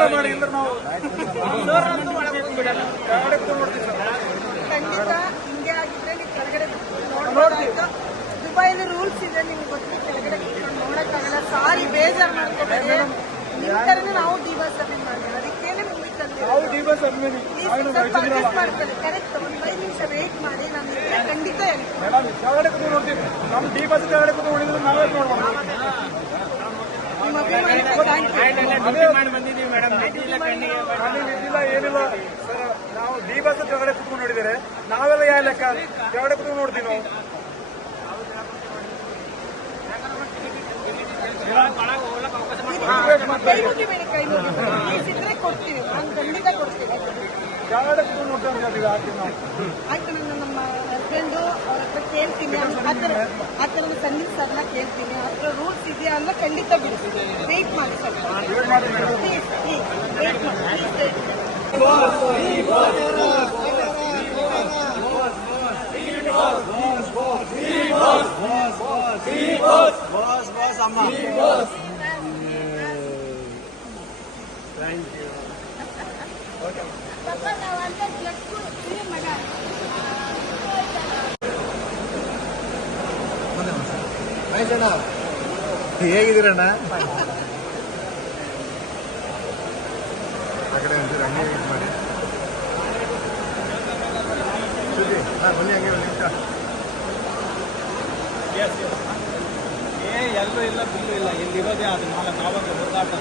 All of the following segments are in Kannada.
ಏನಾರ ಮಾಡಿ ಅಂದ್ರೆ ನಾವು ಖಂಡಿತ ಹಿಂಗೆ ಆಗಿದ್ರೆ ನೀವು ಕೆಳಗಡೆ ನೋಡ್ಬೋದಾಯ್ತು ದುಬೈಲಿ ರೂಲ್ಸ್ ಇದೆ ನಿಮ್ಗೆ ಗೊತ್ತಿಲ್ಲ ಕೆಳಗಡೆ ನೋಡಕ್ಕಾಗಲ್ಲ. ಸಾರಿ ಬೇಜಾರು ಮಾಡ್ಕೋಬೇಡಿ. ನಿಮ್ ಥರನೇ ನಾವು ಡಿವೋರ್ಸ್ ಸಬ್ಮಿಟ್ ಮಾಡಿದ್ವಿ ಅದಕ್ಕೇನೆ ರವಿಚಂದ್ರ adjust ಮಾಡ್ಕೊಳ್ಳಿ. ಕರೆಕ್ಟ್ ಒಂದು ಐದು ನಿಮಿಷ ವೇಟ್ ಮಾಡಿ. ನಾನು ಖಂಡಿತ ಹೇಳ್ತೀನಿ. ನಮ್ಮ ಬಸ್ ಕೆಳಗಡೆ ನಾವೇ ನೋಡ್ಬೋದು. ನಿಮ್ಮ ಇದ್ದಿಲ್ಲ ಏನಿಲ್ಲ ನಾವು ಬಸ್ ಕೆಳಗಡೆ ಕೂತ್ಕೊಂಡು ನೋಡಿದರೆ ನಾವೆಲ್ಲ ಯಾವ ಲೆಕ್ಕ ಕೆಳಗಡೆ ಕೂತ್ಕೊಂಡು ನೋಡ್ತೀವಿ ನಾವು ಕೊಡ್ತೀವಿ ಕೊಡ್ತೀನಿ ಕೆಳಗಡೆ ಕೂತ್ಕೊಂಡು ನೋಡ್ತೀವಿ ಹಾಕಿ ನಾವು ಕೇಳ್ತೀನಿ ಆ ಥರ ಆ ಥರದ ಸಂಗೀತ ಸರ್ನ ಕೇಳ್ತೀನಿ ಆ ಥರ ರೂಲ್ಸ್ ಇದೆಯಾ ಅಂತ ಖಂಡಿತ ಬಿಡ್ತೀನಿ ವೇಟ್ ಮಾಡಿ ಸ್ವಲ್ಪ ವೇಟ್ ಮಾಡಿ ಮೇಡಮ್ ಪ್ಲೀಸ್ ಪ್ಲೀಸ್ ವೇಟ್ ಮಾಡಿ ಪ್ಲೀಸ್ ಆಯ್ತಣ್ಣ ಹೇಗಿದ್ದೀರಣ್ಣ ಆ ಕಡೆ ಒಂಚೂರು ಹಂಗೆ ಇದು ಮಾಡಿ ಶ್ರುತಿ ಹಾಂ ಬನ್ನಿ ಹಂಗೆ ಒಂದು ನಿಮಿಷ ಏ ಎಲ್ಲರೂ ಇಲ್ಲ ಬಿಲ್ಲು ಇಲ್ಲ ಇಲ್ಲಿರೋದೇ ಅದು ನಾಲ್ಕು ಆವಾಗ ಹೊರದಾಟಕ್ಕೋ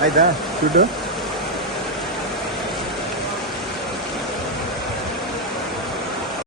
ಆಯ್ತಾ ದುಡ್ಡು